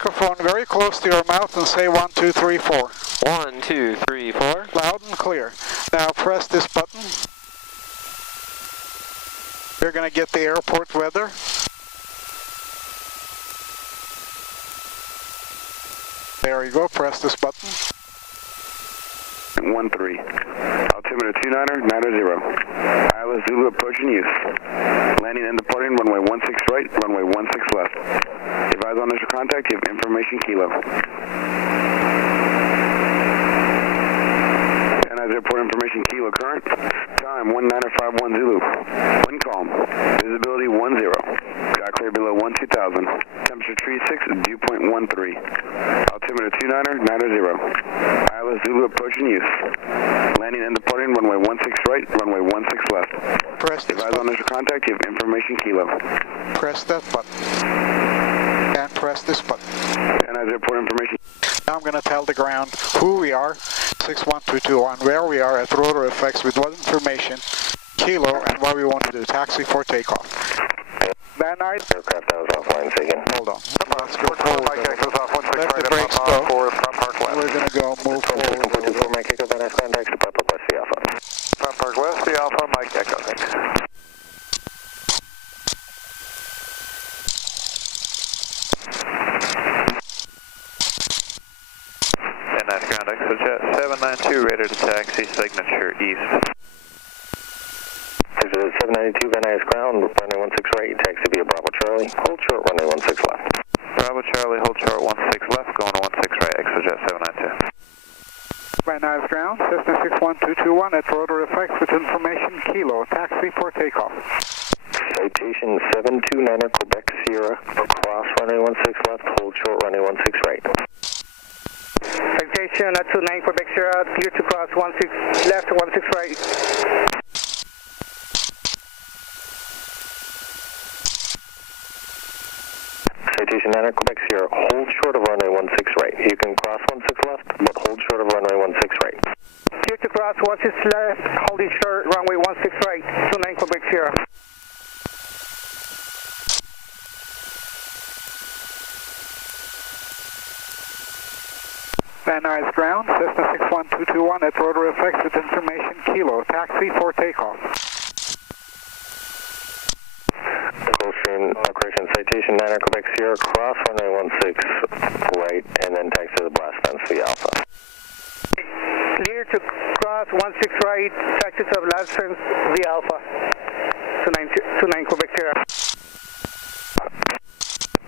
microphone very close to your mouth and say 1, 2, 3, 4. 1, 2, 3, 4. Loud and clear. Now press this button. You're going to get the airport weather. There you go, press this button. 13. Altimeter 29er, 90. Isla Zulu approaching use. Landing and departing runway 16 right, runway 16 left. Advise on initial contact, give information kilo. And as airport information kilo current. Time 1951 Zulu. Wind calm. Visibility 10. Got clear below 12,000. Temperature 36, dew point 13. Altimeter 29er, 90. Isla Zulu approaching use. Landing and departing runway 16 right, runway 16 left. Press this Advise button. on initial contact, give information kilo. Press that button. And press this button. And as airport information. Now I'm going to tell the ground who we are, 61221, where we are at ROTOR F with what information, kilo, and what we want to do. Taxi for takeoff. Van Nuys. Aircraft that was offline, say again. Hold on. Let's go forward. Let the brakes go. We're going to go move forward. 4 Mike Echo, Van Nuys contacts, Pop Park West, the Alpha. Pop Park West, the Alpha, Mike Echo, thanks. Van Nuys ground ExoJet 792, rated to taxi, signature east. Exit 792, Van Nuys ground, runway 16 right, taxi via Bravo Charlie, hold short, runway 16 left. Bravo Charlie, hold short 16 left, going to 16 right, ExoJet 792. Van Nuys ground, Cessna 61221 at ROTOR F with information, kilo, taxi for takeoff. Citation 729er, Quebec Sierra, cross runway 16 left, hold short, runway 16 right. Citation 29 Quebec Sierra, clear to cross 16 left, 16 right. Citation 9er, Quebec Sierra, hold short of runway 16 right. You can cross 16 left, but hold short of runway 16 right. Clear to cross 16 left, holding short, runway 16 right, 29 Quebec Sierra. Van Nuys ground, Cessna 61221 at ROTOR F with information, kilo, taxi for takeoff. Gulfstream operation citation 9er, Quebec Sierra, cross runway 16 right, and then taxi to the blast fence via Alpha. Clear to cross 16 right, taxi to the blast fence via Alpha, 29 Quebec Sierra.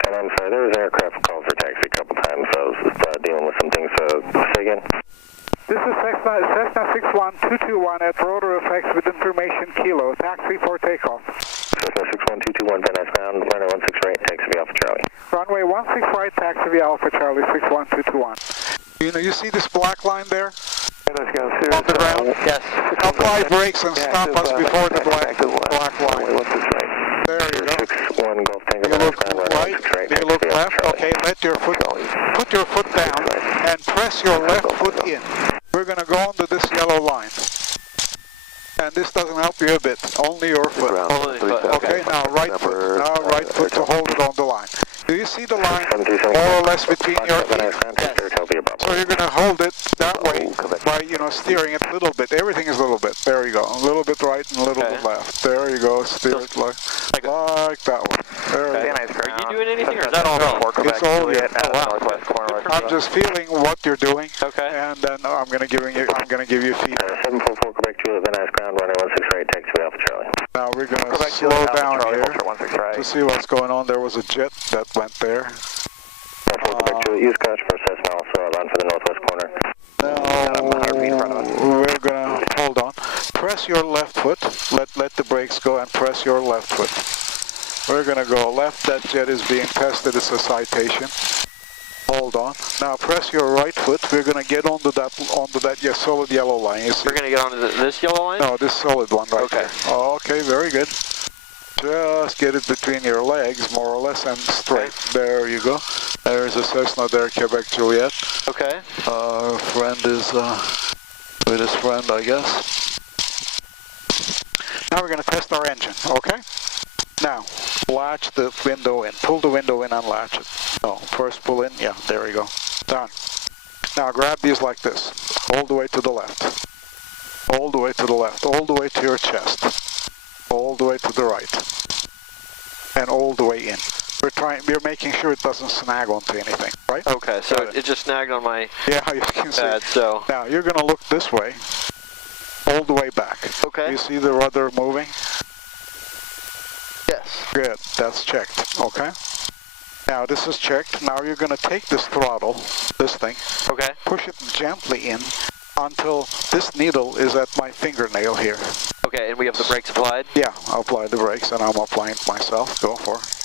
And I'm sorry, there was an aircraft call for taxi a couple times, so I was dealing with some things, so say again. This is Cessna 61221 at ROTOR F with information, kilo, taxi for takeoff. Cessna 61221, Van Nuys ground, runway 16 right, taxi via Alpha Charlie. Runway 16 right, taxi via Alpha Charlie 61221. You see this black line there? On the ground? Yes. Apply brakes and stop us before the black line. There you go. 61 Golf Tango, You Van Nuys look ground, runway right, 16 right, you taxi look via Alpha left, Charlie. okay, put your foot down and press your left foot in. We're going to go onto this yellow line. And this doesn't help you a bit, only your foot. Only foot, Okay, now right foot. Now right foot to hold it on the line. Do you see the line more or less between your feet? So you're going to hold it that way by, steering it a little bit. Everything is a little bit. There you go. A little bit right and a little bit left. There you go. Steer it like that one. There you go. Are you doing anything, or is that all No, wrong? it's all you. Northwest corner. I'm just feeling what you're doing. Okay. And then I'm going to give you feedback. 744 Quebec Juliet, Van Nuys ground, runway 16 right, taxi via Alpha Charlie. Now we're going to slow down here to see what's going on. There was a jet that went there. 4 Quebec Juliet, use caution for Cessna, also bound for the northwest corner. No, we're going to hold on. Press your left foot. Let the brakes go and press your left foot. We're going to go left. That jet is being tested. It's a citation. Hold on. Now press your right foot. We're going to get onto that solid yellow line. You see? We're going to get onto this yellow line? No, this solid one right Okay. there. Oh, okay, very good. Just get it between your legs, more or less, and straight. There you go. There's a Cessna there, Quebec Juliet. Okay. Friend is with his friend, I guess. Now we're going to test our engine, okay? Now, latch the window in. Pull the window in and latch it. No, first pull in. Yeah, there we go. Done. Now grab these like this. All the way to the left. All the way to the left. All the way to your chest. All the way to the right. And all the way in. We're making sure it doesn't snag onto anything, right? Okay, so it just snagged on my you can see. pad, so. Now you're gonna look this way. All the way back. Okay. You see the rudder moving? Yes. Good, that's checked, okay? Now this is checked. Now you're gonna take this throttle, this thing, Okay. push it gently in until this needle is at my fingernail here. Okay, and we have the brakes applied? Yeah, I'll apply the brakes and I'm applying it myself. Go for it.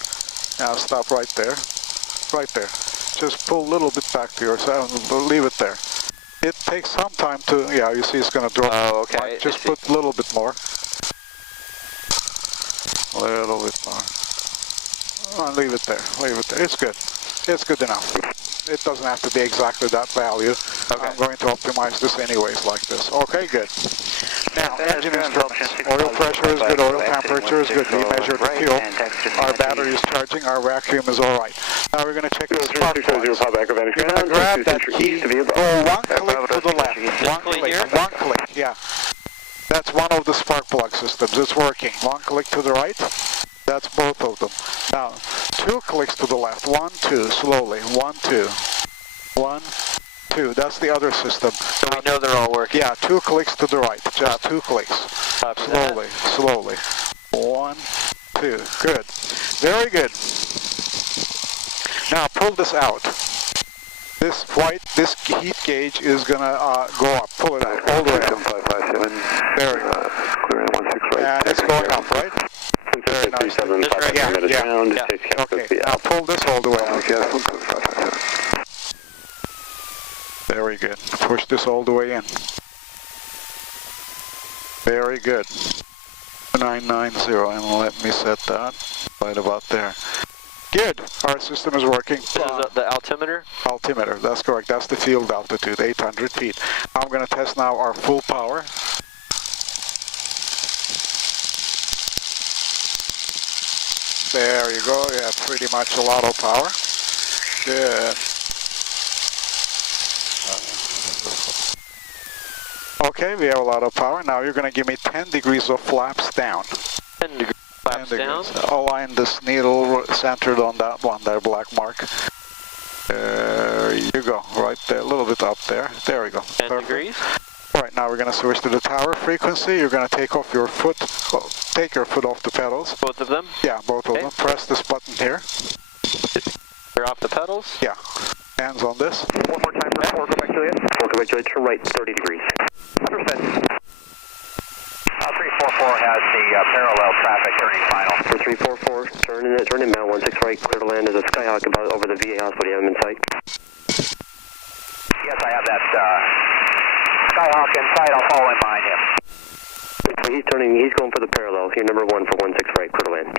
Now stop right there. Right there. Just pull a little bit back to yourself and leave it there. It takes some time to, yeah, you see it's going to drop. Oh, okay. Right? Just put a little bit more. A little bit more. Oh, leave it there. Leave it there. It's good. It's good enough. It doesn't have to be exactly that value. Okay. I'm going to optimize this anyways like this. Okay, good. Now, engine instruments. Oil pressure is good. Oil temperature is good. We measured the fuel. Our battery is charging. Our vacuum is all right. Now we're going to check the spark plugs. You're going to grab that key. Go one click to the left. One click. One click. Yeah. That's one of the spark plug systems. It's working. One click to the right. That's both of them. Now, two clicks to the left. 1, 2. Slowly. 1, 2. 1, 2. That's the other system. So we know they're all working. Yeah, 2 clicks to the right. Just 2 clicks. Slowly, slowly. 1, 2. Good. Very good. Now pull this out. This heat gauge is gonna go up. Pull it out all the way up. There we go. And it's going up, right? Very nice. Yeah. Okay. Now pull this all the way out. Very good. Push this all the way in. Very good. 990, and let me set that right about there. Good. Our system is working. This is the altimeter? Altimeter, that's correct. That's the field altitude, 800 feet. I'm going to test now our full power. There you go. Yeah, pretty much a lot of power. Good. Okay, we have a lot of power. Now you're going to give me 10 degrees of flaps down. 10 degrees. Flaps down? Align this needle centered on that one there, black mark. There you go, right there, a little bit up there. There we go. 10 degrees? All right, now we're going to switch to the tower frequency. You're going to take off your foot, take your foot off the pedals. Both of them? Yeah, both of them. Press this button here. You're off the pedals? Yeah. Hands on this. One more time for 4 Quebec Juliet. 4 Quebec Juliet, turn right 30 degrees. 100%. 344 has the parallel traffic turning final. 344, turn in Mount 16 right, clear to land. There's a Skyhawk about over the VA hospital. You have him in sight? Yes, I have that Skyhawk in sight. I'll follow in behind him. He's going for the parallel. Here, number 1 for 16 right, clear to land.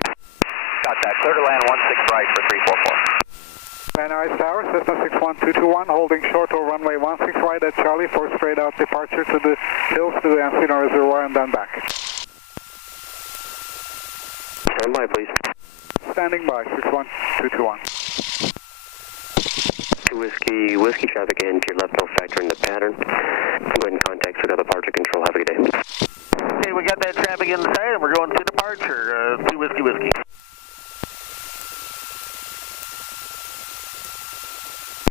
Got that. Clear to land 16 right for 344. Van Nuys Tower, Cessna 61221, holding short over runway 16 right at Charlie for straight out departure to the hills to the Encino Reservoir and then back. Stand by, please. Standing by, 61221. 2 whiskey traffic in to your left, no factor in the pattern. Go ahead and contact Chicago Departure Control. Have a good day. Okay, we got that traffic inside and we're going to departure. 2 whiskey.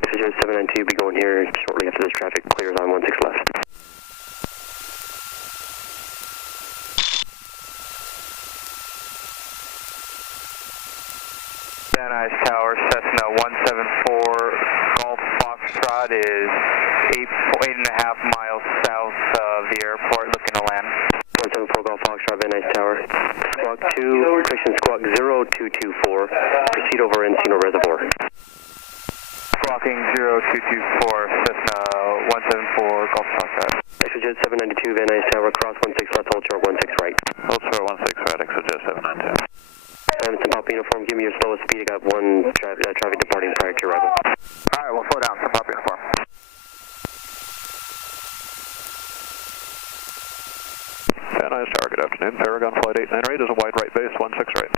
Passenger 792 will be going here shortly after this traffic clears on 16 left. Van Nuys Tower, Cessna 174 Golf Foxtrot is 8.5 miles south of the airport, looking to land. 174 Golf Foxtrot, Van Nuys Tower. Squawk 2, Christian Squawk 0224, proceed over Encino Reservoir. Squawking 0224, Cessna 174 Golf Foxtrot. Exojet 792, Van Nuys Tower, cross 16 left, hold short 16 right. Hold short 16 right, Exojet 792. Some Papa uniform, give me your slowest speed. I got one traffic departing prior to arrival. Alright, we'll slow down. Some Papa uniform. Van Nuys Tower, good afternoon. Paragon Flight 898 is a wide right base, 16 right.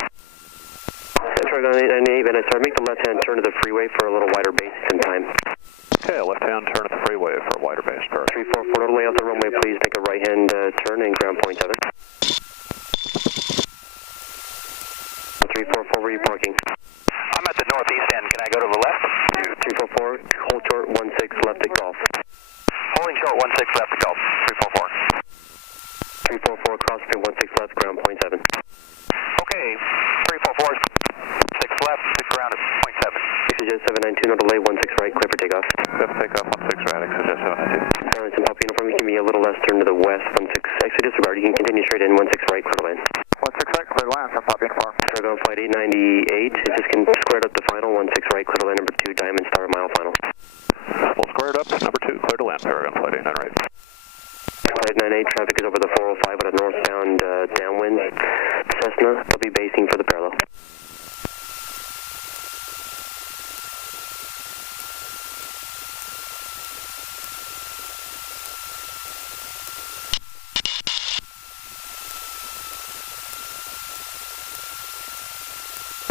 wider base. 344, total layout the runway, please take a right-hand turn and ground point 7. 344, where are you parking? I'm at the northeast end. Can I go to the left? 344, hold short 16 left at Golf. Holding short 16 left to Golf. 344. 344, cross to 16 left, ground point 7. Okay, 344, 6 left, to ground at point 7. Exit 792, no delay, 16 right, clear for takeoff. Clear for takeoff, 16 right, exit 792. Silence and Papa Uniform, you can be a little less, turn to the west, 16 exit disregard, you can continue straight in, 16 right, clear to land. 16 right, clear land from Papa Uniform. Cargo on flight 898, it just can square up the final, 16 right, clear to land, number 2, Diamond Star, mile final. We'll square it up, number 2, clear to land, Paragon flight 898. Flight 98, traffic is over the 405 at a northbound downwind Cessna, they'll be basing for the parallel.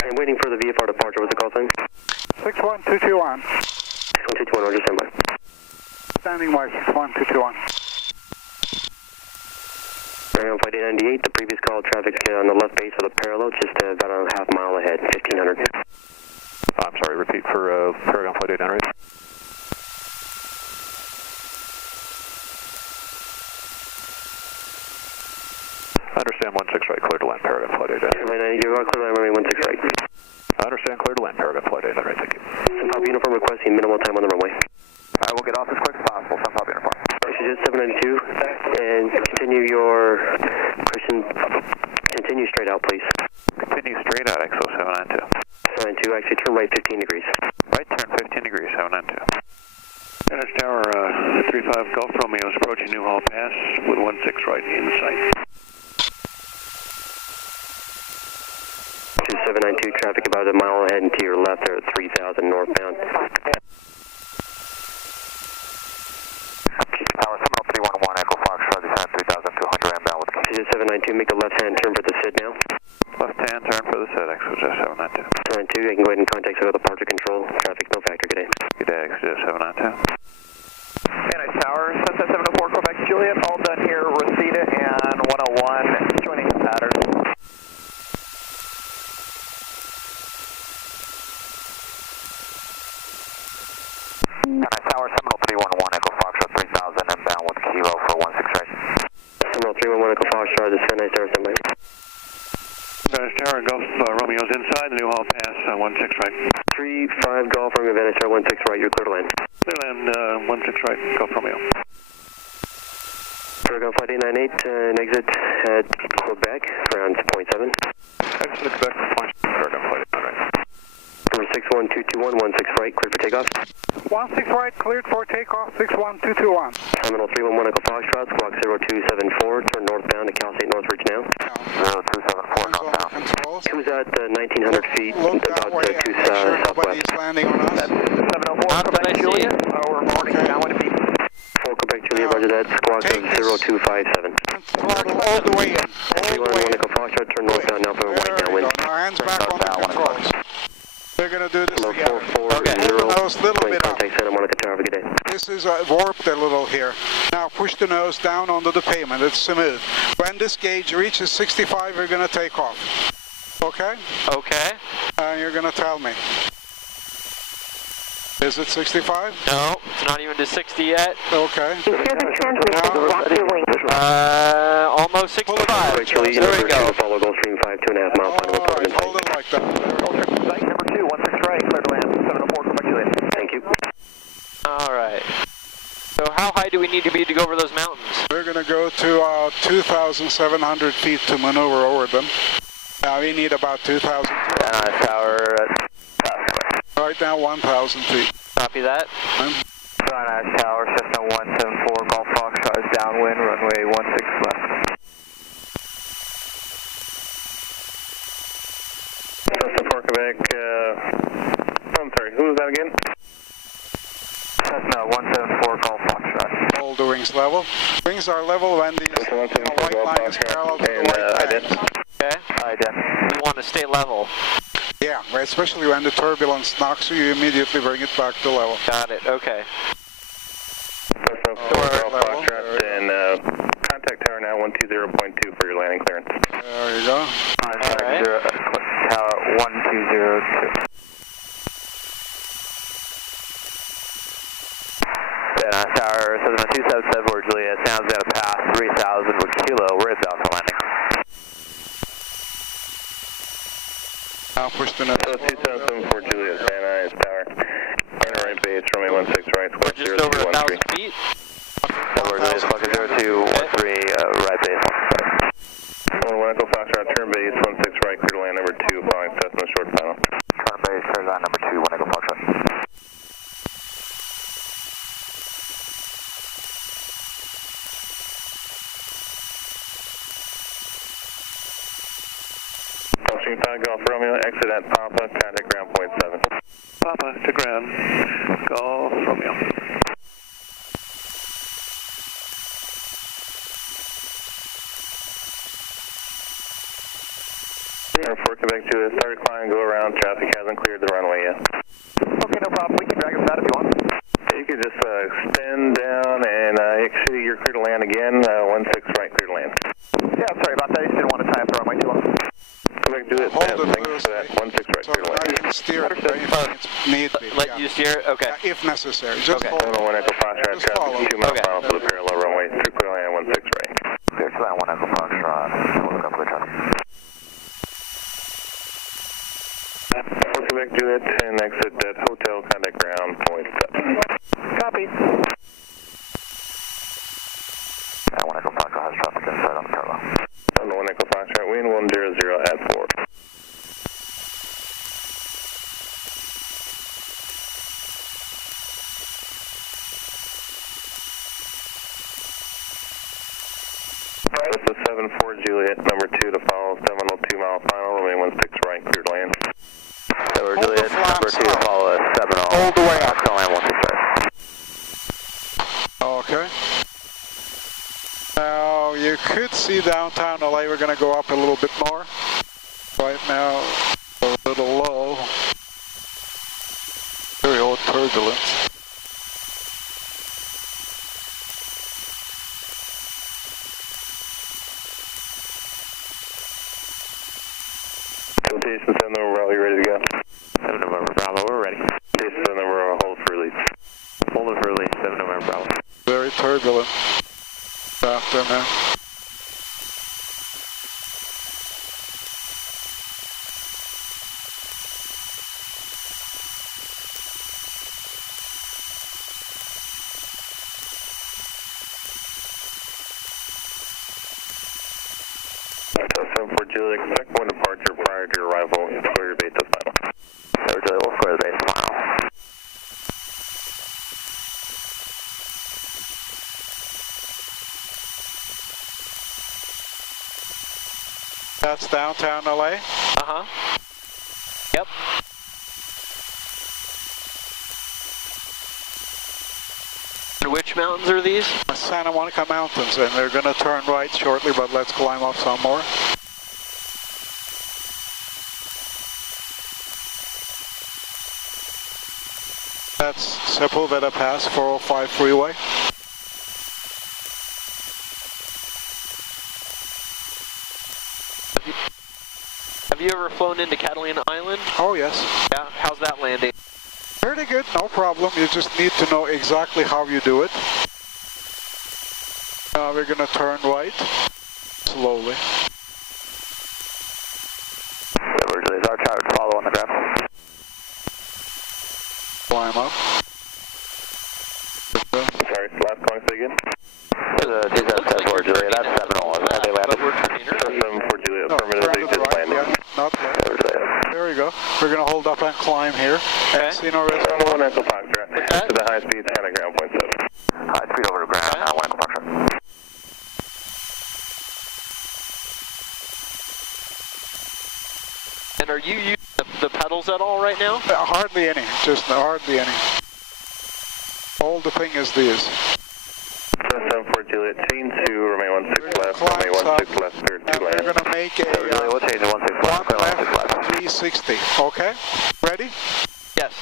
I'm waiting for the VFR departure. What's the call sign? 61221. 61221, Roger, stand by. Standing by 61221. On flight 898, the previous call traffic on the left base of the parallel, just about a half mile ahead, 1500. I'm sorry, repeat for Paragon flight 898. I understand 16 right, clear to land, Paragon flight 898. You're clear to land, runway 16 right. I understand, clear to land, Paragon flight 898, thank you. Pop Uniform requesting minimal time on the runway. I will get off as quick as possible from Papa Uniform. Exit 792, and continue your, Christian, continue straight out, please. Continue straight out, XO 792. 792, actually turn right 15 degrees. Right turn 15 degrees, 792. Dennis Tower, 35 Golf Romeo is approaching New Hall Pass with 16 right in sight. 2792, traffic about a mile ahead and to your left there at 3000 northbound. Tower, Seminole 311, Echo Foxtrot, descend 3200 inbound with Exit 792, make a left-hand turn for the SID now. Left-hand turn for the SID, XO 792. 792, I can go ahead and contact Civil Departure Control. Traffic no factor, good day. Good day, XO 792. Nice Tower, Sunset 704, Quebec Juliet, all done here, Reseda and 101, joining the pattern. Nice Tower, Seminole 311, Echo Foxtrot 3000 inbound with Kilo for 16 right. Seminole 311, Echo Foxtrot, descend, nice Tower, stand by. Dennis Tower, Golf Romeo's inside the New Hall Pass, 16 right. 35 Golf Romeo, Venice Tower, 16 right, you're clear to land. Clear land, 16 right, Golf Romeo. Paragon flight 898, and exit at Quebec, ground point 7. Exit Quebec, point, Paragon flight 898. Number 61221, 16 right, cleared for takeoff. 16 right, cleared for takeoff, 61221. Seminole 311, Echo Foxtrot, squawk 0274, turn northbound to Cal State Northridge now. 0274 northbound. Who's at 1900 feet, Look that about way to and make sure southwest. nobody's landing on us. 704, Quebec Juliet, we're reporting Okay. downwind feet. 4 Quebec Juliet, roger that, squawk Take this. 0257. Throttle all the way in. All the way 311, in. Echo Foxtrot, turn northbound now for a white There we downwind. go. Now hands back on the controls. They're going to do this Low together. 440, Hold the nose a little going bit up. contact Santa Monica Tower, have a good day. This is warped a little here. Now push the nose down onto the pavement. It's smooth. When this gauge reaches 65, you're going to take off. Okay? Okay. And you're going to tell me. Is it 65? No, it's not even to 60 yet. Okay. Be sure the transmission lock your wing. Almost 65. Quebec Juliet, There we go. follow Gulfstream 5, 2.5 mile final All right, approach. hold it like that. Site number 2, 16 right, clear to land, 704, Quebec Juliet. Thank you. All right. So how high do we need to be to go over those mountains? We're going to go to 2,700 feet to maneuver over them. We need about 2,000. Tower, Right now, 1,000 feet. Copy that. Nice Tower, Cessna 174, Golf Foxtrot is downwind, runway 16 left. Cessna 4 Quebec, I'm sorry, who was that again? Cessna 174, Golf Foxtrot. Hold the wings level. Wings are level when the white line is parallel to the white line. Okay. We want to stay level. Yeah, especially when the turbulence knocks you, you immediately bring it back to level. Got it. Okay. Foxtrot, and contact tower now 120.2 for your landing clearance. There you go. Contact tower 1202. Tower 7277 for Juliet, sounds got to pass 3000 with Kilo, we're at Alpha landing. Now push the next. 277 for Juliet, Van Nuys Tower. And right base, runway 16 right, We're just over 1,000 feet. We're Juliet, Falcon 0213, right base. 1 Echo Foxtrot, turn base, 16 right, clear to land number 2, following Cessna short final. Turn base, clear to land number 2, 1 Echo Foxtrot. Functioning 5 Golf Romeo, exit at Papa, contact ground point 7. Papa to ground. Golf Romeo. Airport, Quebec to a start climb, go around, traffic hasn't cleared the runway yet. Okay, no problem. We can drag us out if you want. You could just extend down and actually you're clear to land again, 16 right, clear to land. Yeah, sorry about that. I just didn't want to tie up the runway too long. Quebec to it, thanks for that, 16 right, So clear to now you land. can steer it right if it's need be. Let Yeah. you steer it? Okay. Yeah, if necessary. Just Okay. hold 1 Echo Foxtrot, Just follow. traffic 2 mile Okay. final for the parallel runway, through clear to land, 16 right. Clear to land 1 Echo Foxtrot, we'll look up for the traffic. Quebec to it, and exit at hotel, contact ground point 7. Copy. 1 Echo Foxtrot has traffic inside on the parallel. 1 Echo Foxtrot, wind 100 at 4. This is 74 Juliet, number 2 to follow, 702 mile final, runway 16 right, clear to land. So we're Hold the Juliet, number flaps 2 to up. follow us, 70. All the way up. Land 165. Okay. Now you could see downtown LA, we're going to go up a little bit more. Right now, a little low. Very old turbulence. Station 7 November, are you ready to go? 7 November Bravo, we're ready. Station 7 November, hold for release. Hold it for release, 7 November Bravo. Very turbulent afternoon. For Juliet, expect one departure prior to your arrival. Square your base to final. So Juliet, we'll square the base to final. That's downtown LA. Uh-huh. Yep. And which mountains are these? Santa Monica Mountains, and they're going to turn right shortly, but let's climb up some more. That's Sepulveda Pass, 405 freeway. Have you ever flown into Catalina Island? Oh yes. Yeah. How's that landing? Pretty good, no problem. You just need to know exactly how you do it. Now we're going to turn right, slowly. So Juliet, our tower to follow on the ground. Climb up. Sorry, last calling say again? This says for Juliet, that's 7 have they landed? But we're turning early. 7 for Juliet, No, affirmative, turn they to the just right, landed. yeah, not left. There we go. We're going to hold up and climb here. Okay. Encino Reservoir. 1 Echo Foxtrot, to the high speed, contact ground point 7. High speed over to ground, 1 Echo Foxtrot. And are you using the pedals at all right now? Hardly any, just hardly any. All the thing is this. 7 for Juliet, chain 2, remain 16 left, Climb runway up, 16 left, clear and 2 we're land. going to make a Juliet, we'll change to 16 left, one clear land 16 left, left. 360, okay? Ready? Yes.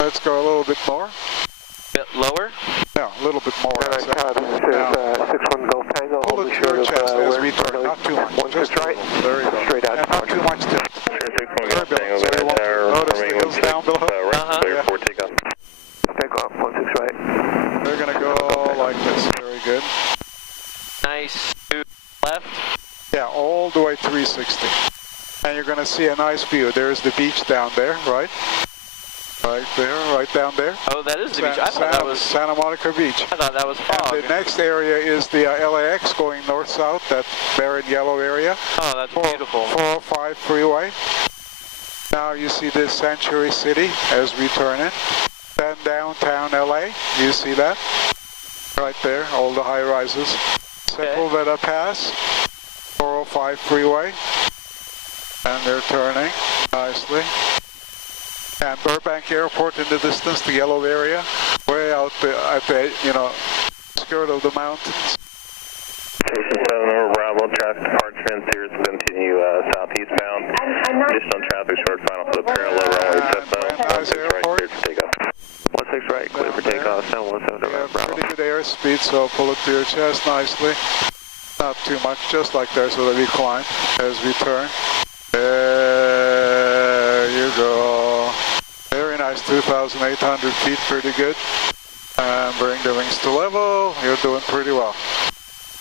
Let's go a little bit more. Bit lower? No, a little bit more. This is 61 Golf Tango. Pull it to your chest as we turn, not too much. Just right. There you go. Straight out. And not too much tilt. Sure, 61 Golf Tango, go ahead, tower, notice the remaining hills down below. right, clear for takeoff. Take off, 16 right. They're going to go like this. Very good. Nice. To left. Yeah, all the way 360. And you're going to see a nice view. There's the beach down there, right? Right there, right down there. Oh, that is the beach. I thought that was Santa Monica Beach. I thought that was fog. And the next area is the LAX going north-south, that barren yellow area. Oh, that's beautiful. 405 freeway. Now you see this Century City as we turn in. Then downtown LA, you see that? Right there, all the high rises. Sepulveda Pass, 405 freeway. And they're turning nicely. And Burbank Airport in the distance, the yellow area, way out at the, skirt of the mountains. Station 7 over Bravo, traffic departure and Sears continue southeastbound. Additional traffic short final for the parallel runway Cessna. 16 right, clear for takeoff. 16 right, clear for takeoff. 717 over Bravo. Pretty good airspeed, so pull it to your chest nicely. Not too much, just like there, so that we climb as we turn. There you go. Very nice, 2,800 feet, pretty good. And bring the wings to level. You're doing pretty well.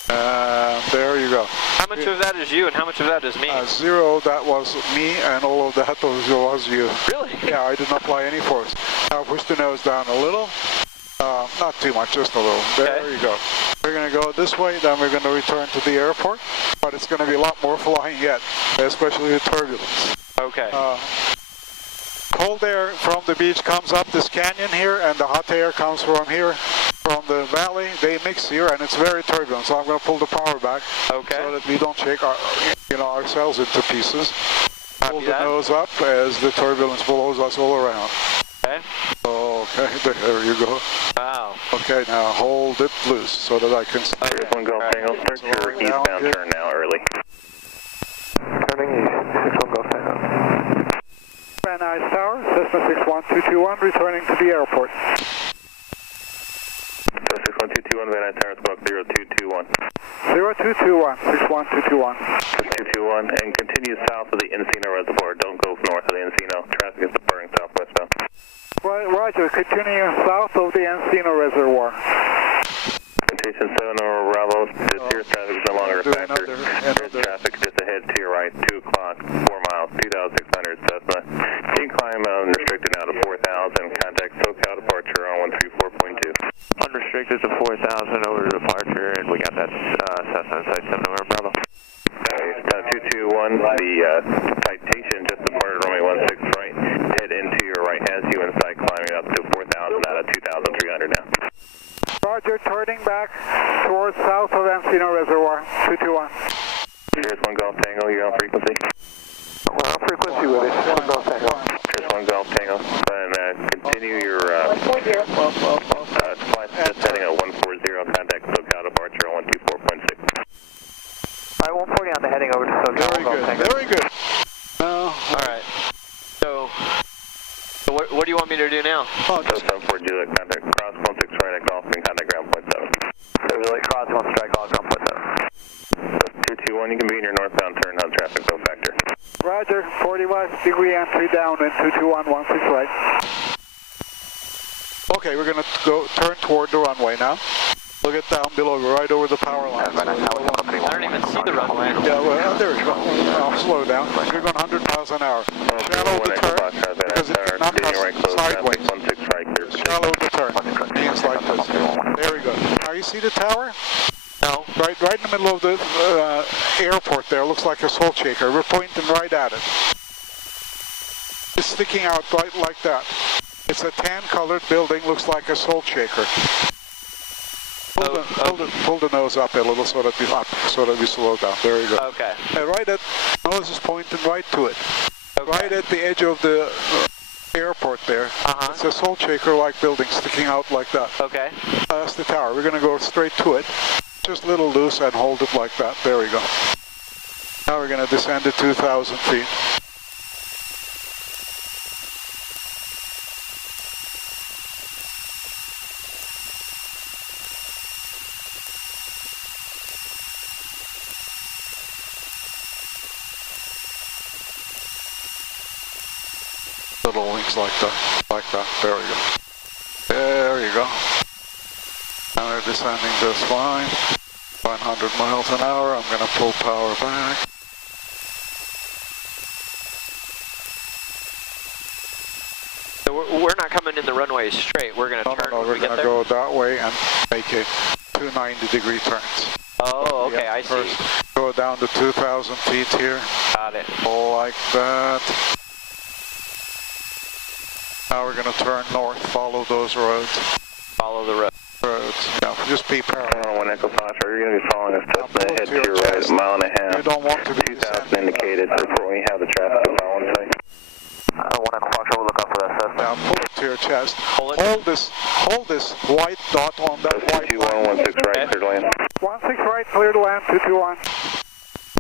And there you go. How much of that is you and how much of that is me? 0, that was me, and all of that was you. Really? Yeah, I did not apply any force. Now push the nose down a little. Not too much, just a little. There you go. We're going to go this way, then we're going to return to the airport. But it's going to be a lot more flying yet, especially with turbulence. Okay. Cold air from the beach comes up this canyon here, and the hot air comes from here, from the valley. They mix here, and it's very turbulent. So I'm going to pull the power back, so that we don't shake ourselves into pieces. Pull the nose up as the turbulence blows us all around. Okay. Okay, there you go. Wow. Okay, now hold it loose so that I can see. Here's 1 Golf Tango, start your eastbound turn now early. Turning east, 61 Golf Tango. Van Nuys Tower, Cessna 61221, returning to the airport. So 61221, Van Nuys Tower, smoke 0221. 0221, 61221. 221, and continue south of the Encino Reservoir. Don't go north of the Encino. Traffic is departing southwestbound. Roger, continue south of the Encino Reservoir. Station 7 over Bravo, this here traffic is no longer a factor. There's traffic just ahead to your right, 2 o'clock, 4 miles, 2,600 Cessna. You can climb unrestricted now to 4,000. Contact SoCal departure on 134.2. Unrestricted to 4,000 over to departure, and we got that Cessna inside 7 over Bravo. 221, the Citation just departed runway 16 right. Head into your right has you inside, climbing up to 4,000 out of 2,300 now. Roger, turning back towards south of Encino Reservoir, 221. Here's 1 Golf Tango, you're on frequency. Well, frequency with it, 1 Golf Tango. Here's 1 Golf Tango, and continue your flight just heading at 140, contact SoCal departure on 124.6. Alright, 140 on the heading over to SoCal. Very good, very good. Alright. So what do you want me to do now? So 74 Juliet, contact cross 16 right at golf and contact ground point 7. So Juliet cross 1 strike off ground point 7. 221, you can be in your northbound turn on traffic no factor. Roger, 41-degree entry down in 221, 16 right. Okay, we're going to go turn toward the runway now. Look at down below, right over the power line. I don't even see the runway. Yeah, well, there we go. I'll slow down. You're going 100 miles an hour. Shallow the turn, because it's not sideways. Shallow the turn, means like this. There we go. Now you see the tower? No. Right in the middle of the airport there, looks like a salt shaker. We're pointing right at it. It's sticking out right like that. It's a tan-colored building, looks like a salt shaker. Pull the nose up a little so that we slow down. There you go. Okay. And right at nose is pointing right to it. Okay. Right at the edge of the airport there. It's a salt shaker-like building sticking out like that. Okay. That's the tower. We're going to go straight to it. Just a little loose and hold it like that. There we go. Now we're going to descend to 2,000 feet. Little wings like that. There we go. There you go. Now they're descending just fine. 100 miles an hour. I'm going to pull power back. So we're not coming in the runway straight. We're going to turn when we get there? We're going to go that way and make it 2 90-degree turns. Oh, okay, I see. Go down to 2,000 feet here. Got it. Pull like that. Now we're going to turn north, follow those roads. Follow the roads. Yeah, just be parallel. 1 Echo Foxtrot, you're going to be following us Cessna, head to your right, a mile and a half. You don't want to be 2,000 indicated. Report when you have the traffic to follow in sight. 1 Echo Foxtrot, we'll look out for that Cessna. Now pull it to your chest. Hold this white dot on that white line. 2116 right, clear to land. 16 right, clear to land, 221.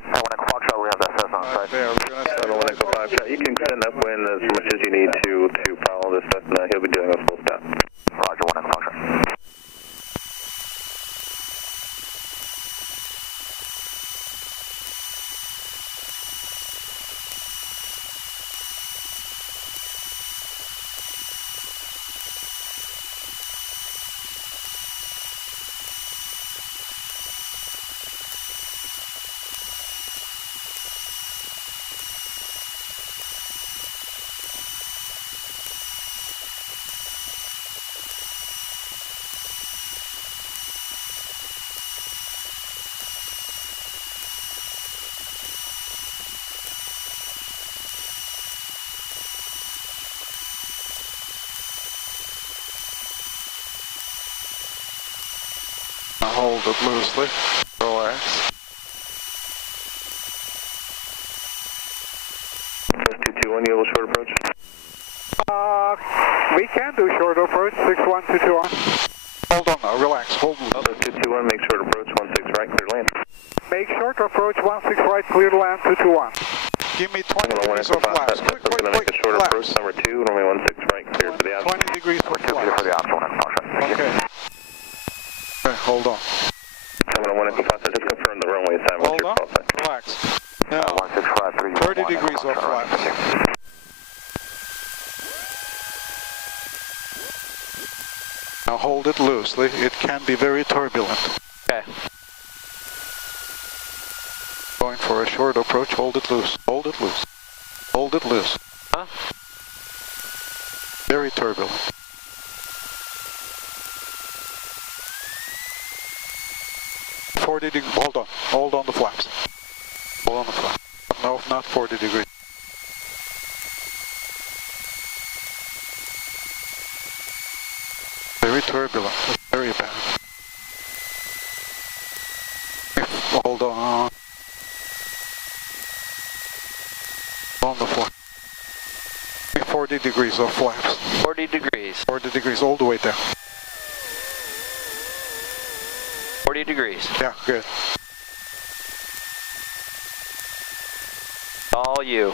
1 Echo Foxtrot, we have that Cessna on site. There, we're going to start 1 Echo Foxtrot, you can send upwind as much as you need to follow this Cessna. He'll be doing a full stop. Roger, 1 Echo Foxtrot. Hold it loosely. Relax. Press 221, you have a short approach? We can do short approach, 61221. Hold on now, relax. Hold loose. Press 221, make short approach, 16 right, clear to land. Make short approach, 16 right, clear to land, 221. Give me 20 degrees of flaps. Quick, I'm going to make a short approach, number 2, normally 16 right, clear for the option. 20 degrees for flaps. For the option, 1 Echo Foxtrot. Okay. Okay, hold on. I'm going to 1 Echo Foxtrot, just confirm the runway time with your call sign. Relax. Now, 165, 30 degrees of flaps. Now hold it loosely. It can be very turbulent. Okay. Going for a short approach, hold it loose. Hold it loose. Hold it loose. Huh? Very turbulent. Hold on the flaps. Hold on the flaps. No, not 40 degrees. Very turbulent, very bad. Hold on. On the flap. 40 degrees of flaps. 40 degrees. 40 degrees all the way down. 40 degrees. Yeah, good. All you.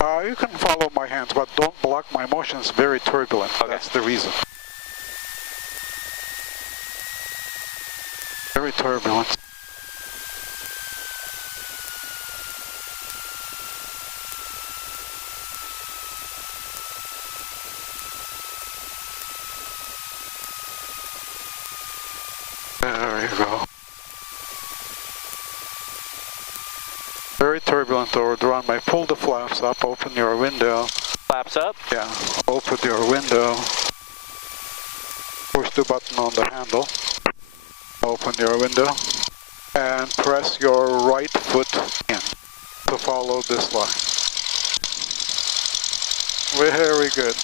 You can follow my hands, but don't block my motion. It's very turbulent. Okay. That's the reason. Very turbulent. There you go. Very turbulent over the runway. Pull the flaps up, open your window. Flaps up? Yeah, open your window. Push the button on the handle. Open your window. And press your right foot in to follow this line. Very good.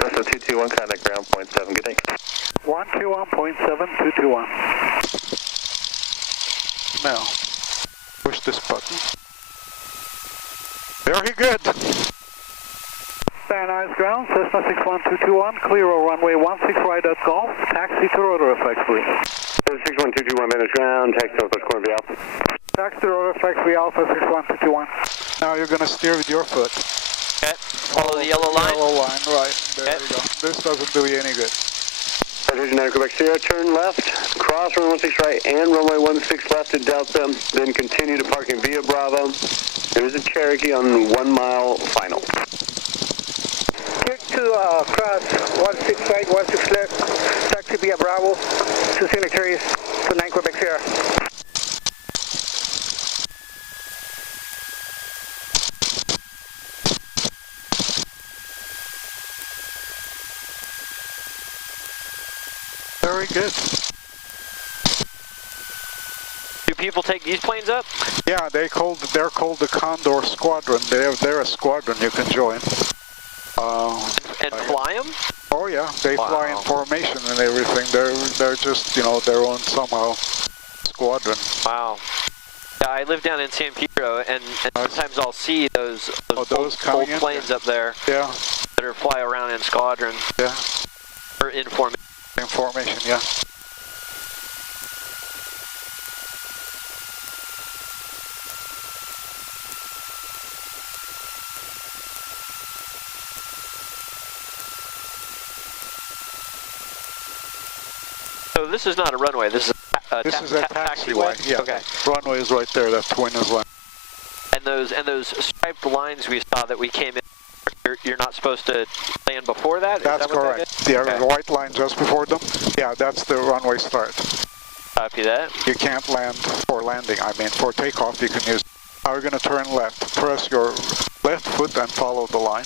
That's a 221, contact ground point 7, good day. 121.7, 221. Now, push this button. Very good. Very nice ground, Cessna 61221, clear of runway 16 right at Golf, taxi to ROTOR F, please. 61221, managed ground, taxi to Columbia Alpha. Taxi to ROTOR F, Alpha 61221. Now you're going to steer with your foot. Okay. Follow the yellow line. Yellow line, right. There Okay. you go. This doesn't do you any good. Cincinnati, Quebec Sierra, turn left, cross runway 16 right and runway 16 left at Delta, then continue to parking via Bravo. There is a Cherokee on 1 mile final. Clear to cross 16 right, 16 left, taxi via Bravo to Signatories to 9 Quebec Sierra. Very good. Do people take these planes up? Yeah, they're called the Condor Squadron. They're a squadron you can join. And fly them? Oh yeah, they fly in formation and everything. They're just their own somehow squadron. Wow. Yeah, I live down in San Pedro, and sometimes I'll see those old planes up there. Yeah. That are fly around in squadron. Yeah. Or in formation. In formation, yeah. So this is not a runway. This is a taxiway. Yeah. Okay. Runway is right there. That twin is line. And those striped lines we saw that we came in. You're not supposed to land before that? That's correct. The white line just before them. Yeah, that's the runway start. Copy that. You can't land for landing. I mean, for takeoff you can use. Now we're going to turn left. Press your left foot and follow the line.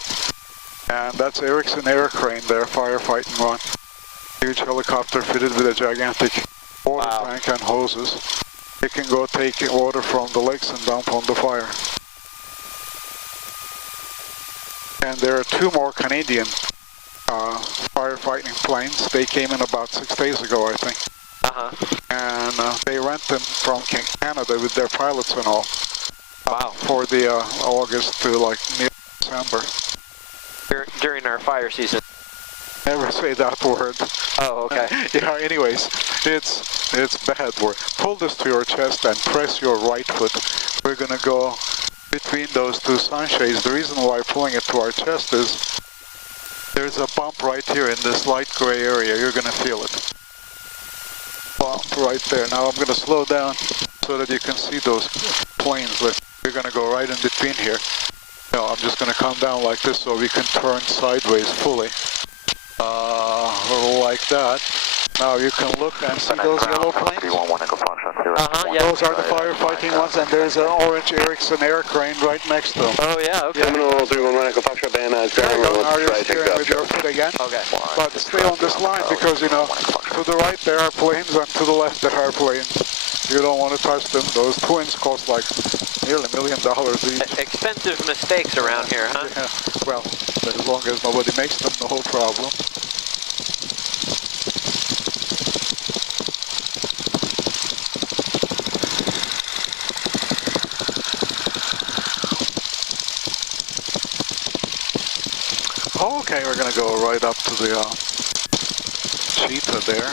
And that's Erickson Air Crane there, firefighting run. Huge helicopter fitted with a gigantic water tank and hoses. It can go take water from the lakes and dump on the fire. And there are 2 more Canadian firefighting planes. They came in about 6 days ago, I think. And they rent them from Canada with their pilots and all. For the August to like mid-December. During our fire season. Never say that word. Oh, okay. Yeah, anyways, it's bad word. Pull this to your chest and press your right foot. We're going to go between those 2 sunshades. The reason why pulling it to our chest is there's a bump right here in this light gray area. You're going to feel it. Bump right there. Now I'm going to slow down so that you can see those planes. We're going to go right in between here. No, I'm just going to come down like this so we can turn sideways fully. Like that. Now you can look and see those yellow planes. Yeah. Those are the firefighting ones, and there's an orange Erickson Air Crane right next to them. Oh yeah, okay. Terminal 31 Echo Foxtrot Band, now you're steering with your foot again. Okay. But stay on this line because, to the right there are planes and to the left there are planes. You don't want to touch them. Those twins cost like nearly $1 million each. Expensive mistakes around here, huh? Yeah. Well, as long as nobody makes them, no problem. Okay, we're going to go right up to the cheetah there.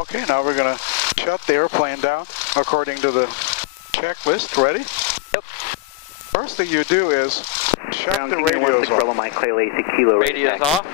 Okay, now we're going to shut the airplane down according to the checklist. Ready? Yep. First thing you do is shut the radios off. Radios off.